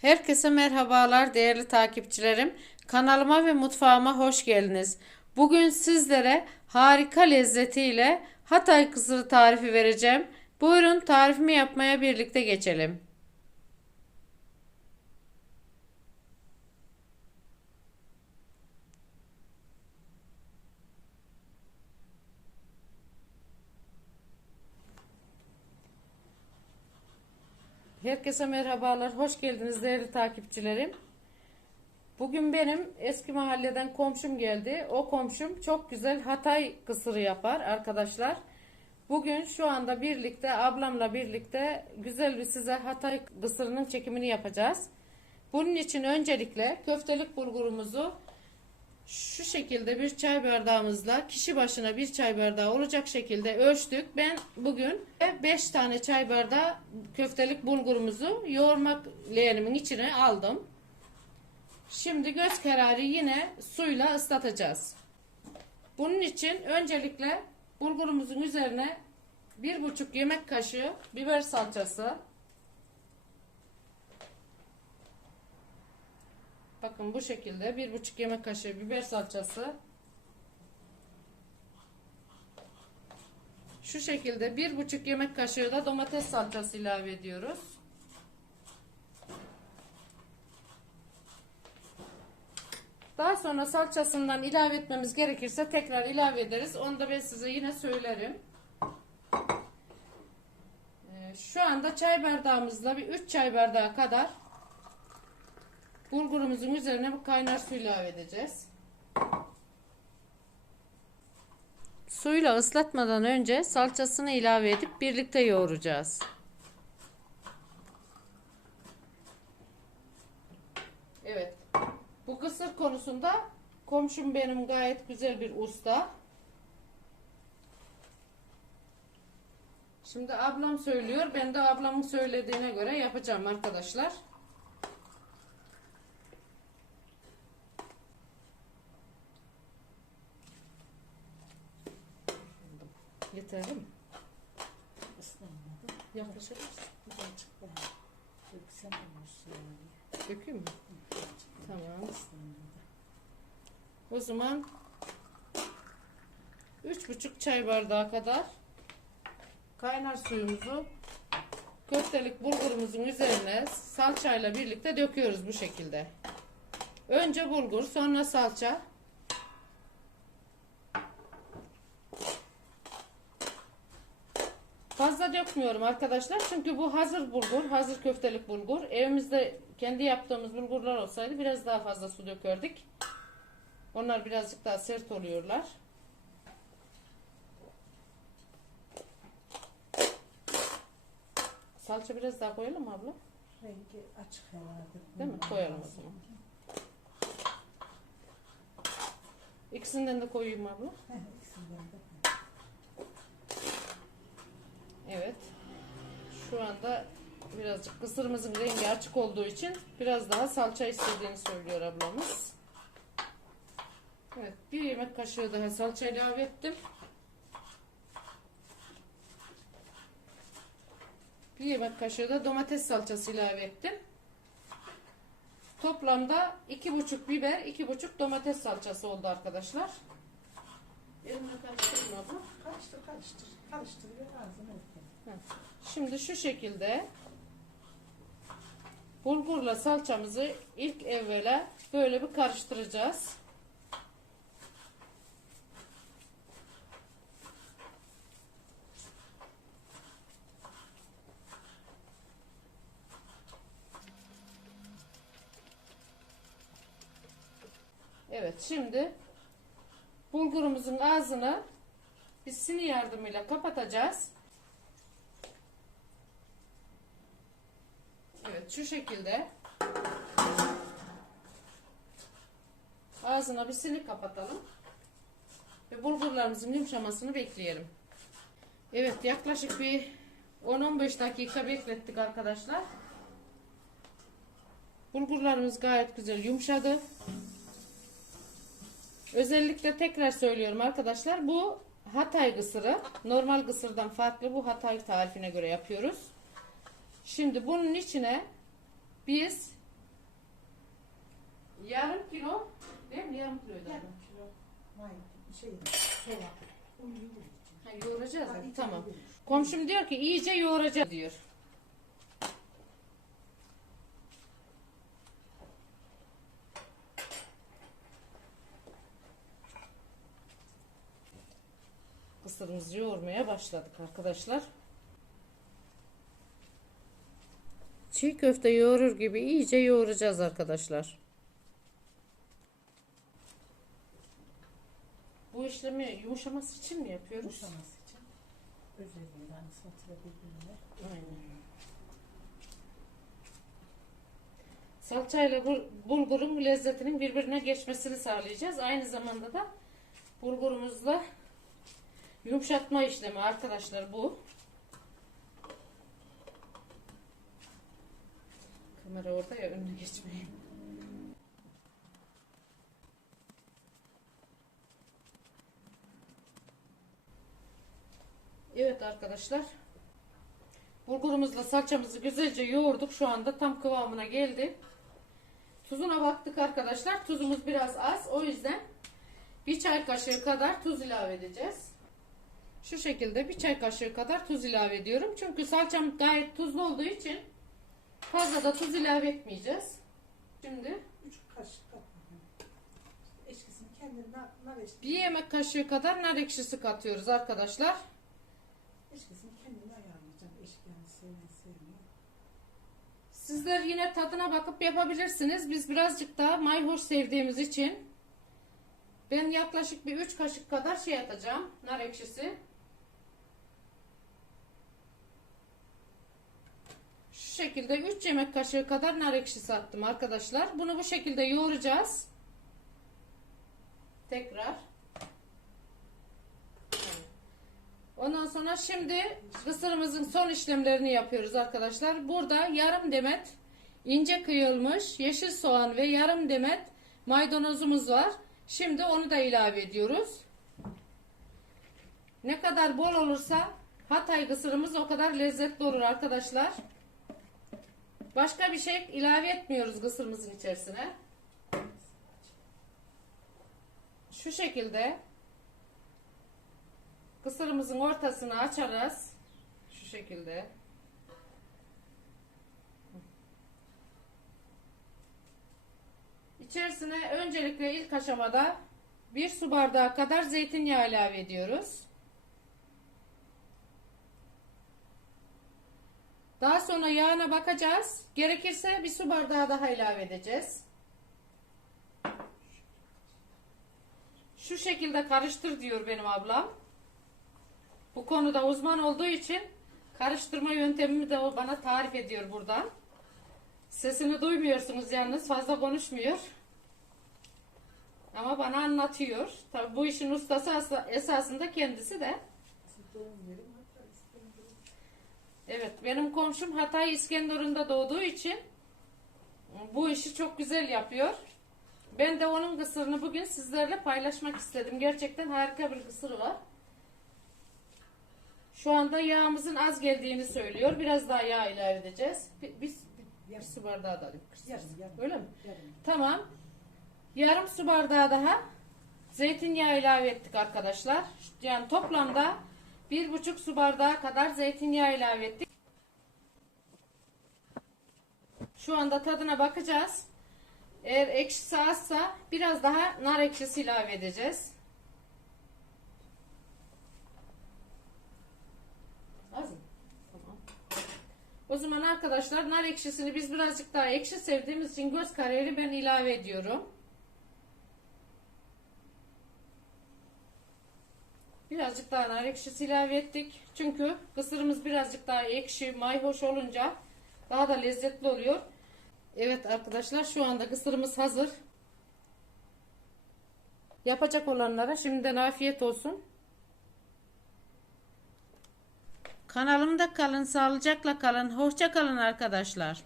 Herkese merhabalar değerli takipçilerim. Kanalıma ve mutfağıma hoş geldiniz. Bugün sizlere harika lezzetiyle Hatay kısırı tarifi vereceğim. Buyurun tarifimi yapmaya birlikte geçelim. Herkese merhabalar, hoş geldiniz değerli takipçilerim. Bugün benim eski mahalleden komşum geldi. O komşum çok güzel Hatay kısırı yapar arkadaşlar. Bugün şu anda birlikte ablamla birlikte güzel bir size Hatay kısırının çekimini yapacağız. Bunun için öncelikle köftelik bulgurumuzu şu şekilde bir çay bardağımızla kişi başına bir çay bardağı olacak şekilde ölçtük. Ben bugün 5 tane çay bardağı köftelik bulgurumuzu yoğurmak leğenimin içine aldım. Şimdi göz kararı yine suyla ıslatacağız. Bunun için öncelikle bulgurumuzun üzerine bir buçuk yemek kaşığı biber salçası Bakın bu şekilde bir buçuk yemek kaşığı biber salçası. Şu şekilde bir buçuk yemek kaşığı da domates salçası ilave ediyoruz. Daha sonra salçasından ilave etmemiz gerekirse tekrar ilave ederiz. Onu da ben size yine söylerim. Ee, Şu anda çay bardağımızla bir 3 çay bardağı kadar Bulgurumuzun üzerine kaynar su ilave edeceğiz. Suyla ıslatmadan önce salçasını ilave edip birlikte yoğuracağız. Evet. Bu kısır konusunda komşum benim gayet güzel bir usta. Şimdi ablam söylüyor. Ben de ablamın söylediğine göre yapacağım arkadaşlar. Yeterli mi? Islanmadı. Yaklaşık. Birazcık daha döksem olursun. Dökeyim mi? Tamam. Islanmadı. O zaman üç buçuk çay bardağı kadar kaynar suyumuzu köftelik bulgurumuzun üzerine salçayla birlikte döküyoruz bu şekilde. Önce bulgur, sonra salça. Dökmüyorum arkadaşlar çünkü bu hazır bulgur, hazır köftelik bulgur. Evimizde kendi yaptığımız bulgurlar olsaydı biraz daha fazla su dökerdik. Onlar birazcık daha sert oluyorlar. Salça biraz daha koyalım mı abla? Rengi açık herhalde. Değil mi? Koyalım o zaman. İkisinden de koyayım abla. İkisinden de. Evet. Şu anda birazcık kısırımızın rengi açık olduğu için biraz daha salça istediğini söylüyor ablamız. Evet. Bir yemek kaşığı daha salça ilave ettim. Bir yemek kaşığı da domates salçası ilave ettim. Toplamda iki buçuk biber, iki buçuk domates salçası oldu arkadaşlar. Elimle karıştırayım abla. Karıştır karıştır. Karıştır ve ağzını. Şimdi şu şekilde bulgurla salçamızı ilk evvela böyle bir karıştıracağız. Evet şimdi bulgurumuzun ağzını bir sini yardımıyla kapatacağız. Evet şu şekilde ağzına bir sinik kapatalım ve bulgurlarımızın yumuşamasını bekleyelim. Evet yaklaşık bir 10-15 dakika beklettik arkadaşlar. Bulgurlarımız gayet güzel yumuşadı. Özellikle tekrar söylüyorum arkadaşlar bu Hatay kısırı. Normal kısırdan farklı bu Hatay tarifine göre yapıyoruz. Şimdi bunun içine biz Yarım kilo. Değil mi? Yarım kilo. Yarım kilo may şey soğan. İçin. Ha, yoğuracağız. Ha, Tamam. Komşum diyor ki iyice yoğuracağız diyor. Kısırımızı yoğurmaya başladık arkadaşlar. Çiğ köfte yoğurur gibi iyice yoğuracağız arkadaşlar. Bu işlemi yumuşaması için mi yapıyoruz? Yumuşaması için üzerinden satır birbirine. Aynen. Salçayla bul- bulgurun lezzetinin birbirine geçmesini sağlayacağız. Aynı zamanda da bulgurumuzla yumuşatma işlemi arkadaşlar bu. Kamera orada ya önüne geçmeyeyim. Evet arkadaşlar. Bulgurumuzla salçamızı güzelce yoğurduk. Şu anda tam kıvamına geldi. Tuzuna baktık arkadaşlar. Tuzumuz biraz az. O yüzden bir çay kaşığı kadar tuz ilave edeceğiz. Şu şekilde bir çay kaşığı kadar tuz ilave ediyorum. Çünkü salçam gayet tuzlu olduğu için fazla da tuz ilave etmeyeceğiz. Şimdi Üç kaşık kat. Eşkisini kendine nar, nar eşkisi. bir yemek kaşığı kadar nar ekşisi katıyoruz arkadaşlar. Eşkisini kendine ayarlayacağım. Sevmeyi sevmiyor. Sizler yine tadına bakıp yapabilirsiniz. Biz birazcık daha mayhoş sevdiğimiz için ben yaklaşık bir 3 kaşık kadar şey atacağım. Nar ekşisi. Şekilde 3 yemek kaşığı kadar nar ekşisi attım arkadaşlar. Bunu bu şekilde yoğuracağız. Tekrar. Ondan sonra şimdi kısırımızın son işlemlerini yapıyoruz arkadaşlar. Burada yarım demet ince kıyılmış yeşil soğan ve yarım demet maydanozumuz var. Şimdi onu da ilave ediyoruz. Ne kadar bol olursa Hatay kısırımız o kadar lezzetli olur arkadaşlar. Başka bir şey ilave etmiyoruz kısırımızın içerisine. Şu şekilde Kısırımızın ortasını açarız. Şu şekilde. İçerisine öncelikle ilk aşamada bir su bardağı kadar zeytinyağı ilave ediyoruz. Daha sonra yağına bakacağız. Gerekirse bir su bardağı daha ilave edeceğiz. Şu şekilde karıştır diyor benim ablam. Bu konuda uzman olduğu için karıştırma yöntemimi de o bana tarif ediyor buradan. Sesini duymuyorsunuz yalnız fazla konuşmuyor. Ama bana anlatıyor. Tabii bu işin ustası esasında kendisi de. Evet benim komşum Hatay İskenderun'da doğduğu için bu işi çok güzel yapıyor. Ben de onun kısırını bugün sizlerle paylaşmak istedim. Gerçekten harika bir kısırı var. Şu anda yağımızın az geldiğini söylüyor. Biraz daha yağ ilave edeceğiz. Bir, bir, bir su bardağı da alayım. yarım, yarım. Öyle mi? Yarım. Tamam. Yarım su bardağı daha zeytinyağı ilave ettik arkadaşlar. Yani toplamda bir buçuk su bardağı kadar zeytinyağı ilave ettik. Şu anda tadına bakacağız. Eğer ekşisi azsa biraz daha nar ekşisi ilave edeceğiz. Az. O zaman arkadaşlar nar ekşisini biz birazcık daha ekşi sevdiğimiz için göz kararı ben ilave ediyorum. Birazcık daha nar ekşisi ilave ettik. Çünkü kısırımız birazcık daha ekşi, mayhoş olunca daha da lezzetli oluyor. Evet arkadaşlar şu anda kısırımız hazır. Yapacak olanlara şimdiden afiyet olsun. Kanalımda kalın, sağlıcakla kalın, hoşça kalın arkadaşlar.